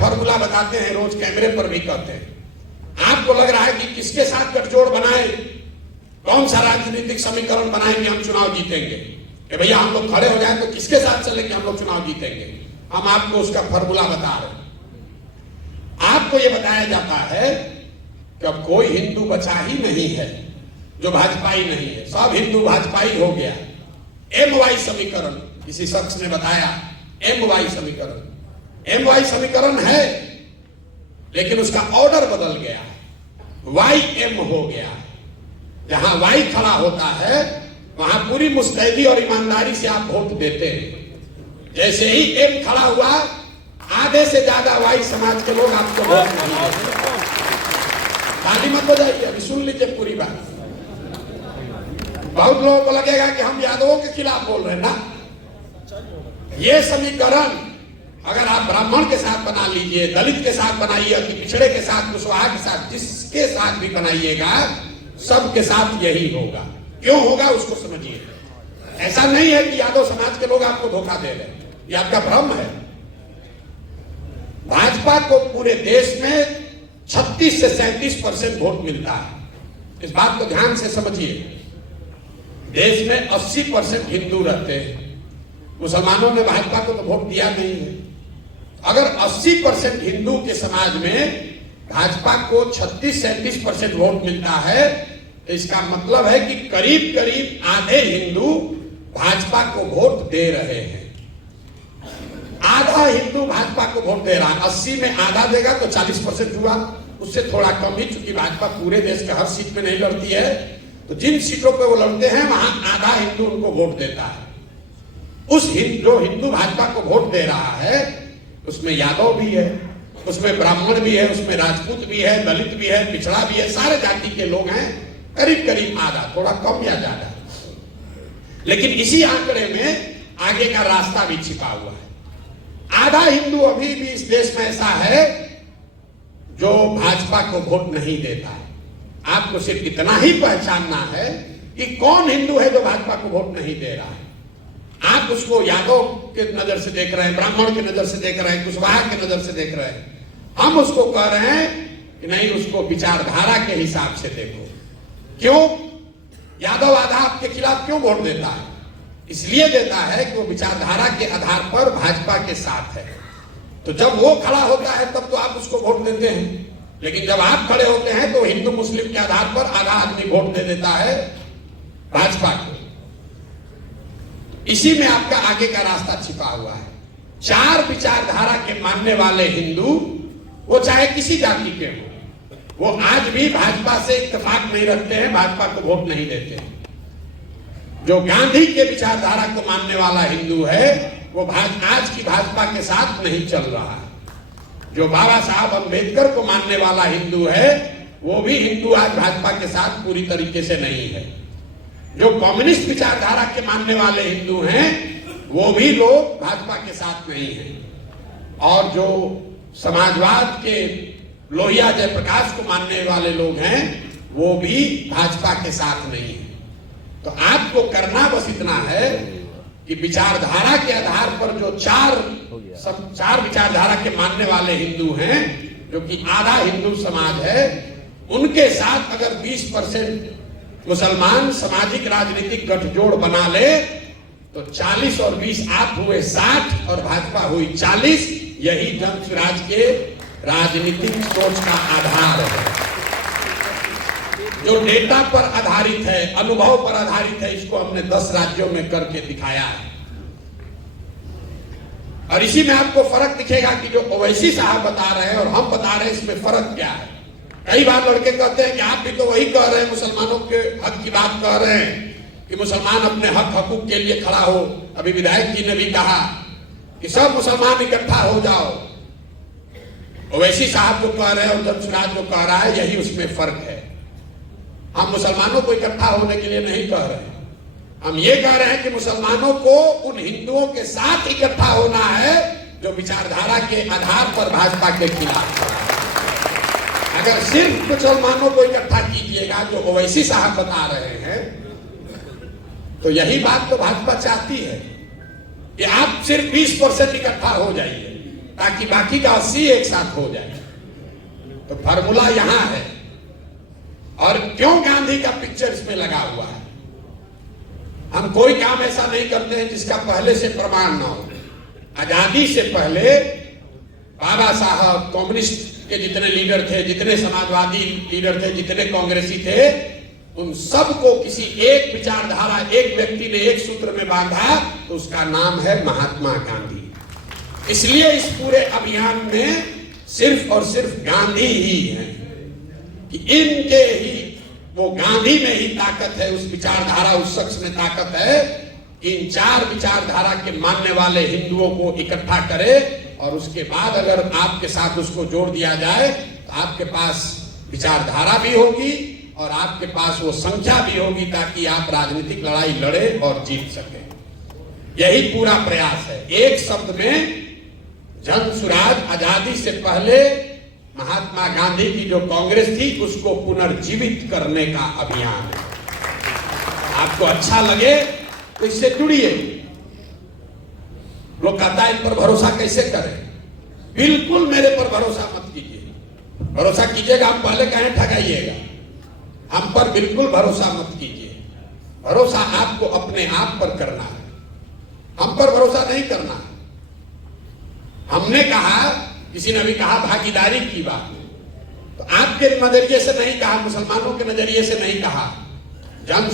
Formula बताते हैं, रोज कैमरे पर भी कहते हैं। आपको लग रहा है कि किसके साथ गठजोड़ बनाए, कौन सा राजनीतिक समीकरण बनाएंगे हम चुनाव जीतेंगे, कि भैया हम लोग खड़े हो जाए तो किसके साथ चलेंगे हम लोग चुनाव जीतेंगे। हम आपको उसका फॉर्मूला बता रहे हैं। आपको यह बताया जाता है कि अब कोई हिंदू बचा ही नहीं है जो भाजपाई नहीं है, सब हिंदू भाजपाई हो गया। MY समीकरण किसी शख्स ने बताया, MY समीकरण है, लेकिन उसका ऑर्डर बदल गया, YM हो गया। जहां Y खड़ा होता है वहां पूरी मुस्तैदी और ईमानदारी से आप वोट देते हैं। जैसे ही M खड़ा हुआ, आधे से ज्यादा Y समाज के लोग आपको वोट नहीं देते। ताली मत बजाइए, अभी सुन लीजिए पूरी बात। बहुत लोगों को लगेगा कि हम यादवों के खिलाफ बोल रहे हैं ना। ये समीकरण अगर आप ब्राह्मण के साथ बना लीजिए, दलित के साथ बनाइए, अति पिछड़े के साथ, कुशवाहा के साथ, जिसके साथ भी बनाइएगा, सबके साथ यही होगा। क्यों होगा उसको समझिए। ऐसा नहीं है कि यादव समाज के लोग आपको धोखा दे रहे हैं, ये आपका भ्रम है। भाजपा को पूरे देश में 36 से 37% वोट मिलता है। इस बात को ध्यान से समझिए। देश में 80% हिंदू रहते हैं, मुसलमानों ने भाजपा को तो वोट दिया नहीं है। अगर 80% हिंदू के समाज में भाजपा को 36-37% वोट मिलता है, तो इसका मतलब है कि करीब करीब आधे हिंदू भाजपा को वोट दे रहे हैं। आधा हिंदू भाजपा को वोट दे रहा है। 80 में आधा देगा तो 40% हुआ, उससे थोड़ा कम ही, चूंकि भाजपा पूरे देश के हर सीट में नहीं लड़ती है, तो जिन सीटों पे वो लड़ते हैं वहां आधा हिंदू उनको वोट देता है। जो हिंदू भाजपा को वोट दे रहा है उसमें यादव भी है, उसमें ब्राह्मण भी है, उसमें राजपूत भी है, दलित भी है, पिछड़ा भी है, सारे जाति के लोग हैं। करीब करीब आधा, थोड़ा कम या ज्यादा। लेकिन इसी आंकड़े में आगे का रास्ता भी छिपा हुआ है। आधा हिंदू अभी भी इस देश में ऐसा है जो भाजपा को वोट नहीं देता है। आपको सिर्फ इतना ही पहचानना है कि कौन हिंदू है जो भाजपा को वोट नहीं दे रहा है। आप उसको यादव के नजर से देख रहे हैं, ब्राह्मण की नजर से देख रहे हैं, कुशवाहा की नजर से देख रहे हैं। हम उसको कह रहे हैं कि नहीं, उसको विचारधारा के हिसाब से देखो। क्यों? यादव आधा आपके खिलाफ क्यों वोट देता है? इसलिए देता है कि वो विचारधारा के आधार पर भाजपा के साथ है। तो जब वो खड़ा होता है तब तो आप उसको वोट देते हैं, लेकिन जब आप खड़े होते हैं तो हिंदू मुस्लिम के आधार पर आधा आदमी वोट दे देता है भाजपा को। इसी में आपका आगे का रास्ता छिपा हुआ है। 4 विचारधारा के मानने वाले हिंदू, वो चाहे किसी जाति के हो, वो आज भी भाजपा से इत्तेफाक नहीं रखते हैं, भाजपा को वोट नहीं देते हैं। जो गांधी के विचारधारा को मानने वाला हिंदू है वो आज की भाजपा के साथ नहीं चल रहा है। जो बाबा साहब अंबेडकर को मानने वाला हिंदू है वो भी हिंदू आज भाजपा के साथ पूरी तरीके से नहीं है। जो कम्युनिस्ट विचारधारा के मानने वाले हिंदू हैं वो भी लोग भाजपा के साथ नहीं हैं। और जो समाजवाद के लोहिया जयप्रकाश को मानने वाले लोग हैं वो भी भाजपा के साथ नहीं है। तो आपको करना बस इतना है कि विचारधारा के आधार पर जो चार विचारधारा के मानने वाले हिंदू हैं, जो कि आधा हिंदू समाज है, उनके साथ अगर 20% मुसलमान सामाजिक राजनीतिक गठजोड़ बना ले तो 40 और 20 आप हुए 60 और भाजपा हुई 40। यही जन स्वराज के राजनीतिक सोच का आधार है, जो डेटा पर आधारित है, अनुभव पर आधारित है। इसको हमने 10 राज्यों में करके दिखाया है। और इसी में आपको फर्क दिखेगा कि जो ओवैसी साहब बता रहे हैं और हम बता रहे हैं, इसमें फर्क क्या है। कई बार लड़के कहते हैं कि आप भी तो वही कह रहे हैं, मुसलमानों के हक की बात कह रहे हैं कि मुसलमान अपने हक हकूक के लिए खड़ा हो। अभी विधायक जी ने भी कहा कि सब मुसलमान इकट्ठा हो जाओ। ओवैसी साहब जो कह रहे हैं और जन स्वराज जो कह रहा है, यही उसमें फर्क है। हम मुसलमानों को इकट्ठा होने के लिए नहीं कह रहे हैं, हम ये कह रहे हैं कि मुसलमानों को उन हिंदुओं के साथ इकट्ठा होना है जो विचारधारा के आधार पर भाजपा के खिलाफ है। अगर सिर्फ मुसलमानों को इकट्ठा कीजिएगा जो ओवैसी साहब बता रहे हैं, तो यही बात तो भाजपा चाहती है कि आप सिर्फ 20% इकट्ठा हो जाइए। ताकि बाकी का 80 एक साथ हो जाए। तो फार्मूला यहां है। और क्यों गांधी का पिक्चर इसमें लगा हुआ है? हम कोई काम ऐसा नहीं करते हैं जिसका पहले से प्रमाण ना हो। आजादी से पहले बाबा साहब, कम्युनिस्ट के जितने लीडर थे, जितने समाजवादी लीडर थे, जितने कांग्रेसी थे, उन सबको किसी एक विचारधारा, एक व्यक्ति ने एक सूत्र में बांधा, तो उसका नाम है महात्मा गांधी। इसलिए इस पूरे अभियान में सिर्फ और सिर्फ गांधी ही है, कि इनके ही, वो गांधी में ही ताकत है, उस विचारधारा, उस शख्स में ताकत है। इन 4 विचारधारा के मानने वाले हिंदुओं को इकट्ठा करे, और उसके बाद अगर आपके साथ उसको जोड़ दिया जाए तो आपके पास विचारधारा भी होगी और आपके पास वो संख्या भी होगी, ताकि आप राजनीतिक लड़ाई लड़े और जीत सके। यही पूरा प्रयास है। एक शब्द में, जन सुराज आजादी से पहले महात्मा गांधी की जो कांग्रेस थी, उसको पुनर्जीवित करने का अभियान है। आपको अच्छा लगे तो इससे जुड़िए। लोग कहता है इन पर भरोसा कैसे करें? बिल्कुल मेरे पर भरोसा मत कीजिए। भरोसा कीजिएगा, हम पहले कहें ठगाइएगा। हम पर बिल्कुल भरोसा मत कीजिए। भरोसा आपको अपने आप पर करना है, हम पर भरोसा नहीं करना। हमने कहा, किसी ने भी कहा भागीदारी की बात, तो आपके नजरिए से नहीं कहा, मुसलमानों के नजरिए से नहीं कहा। जन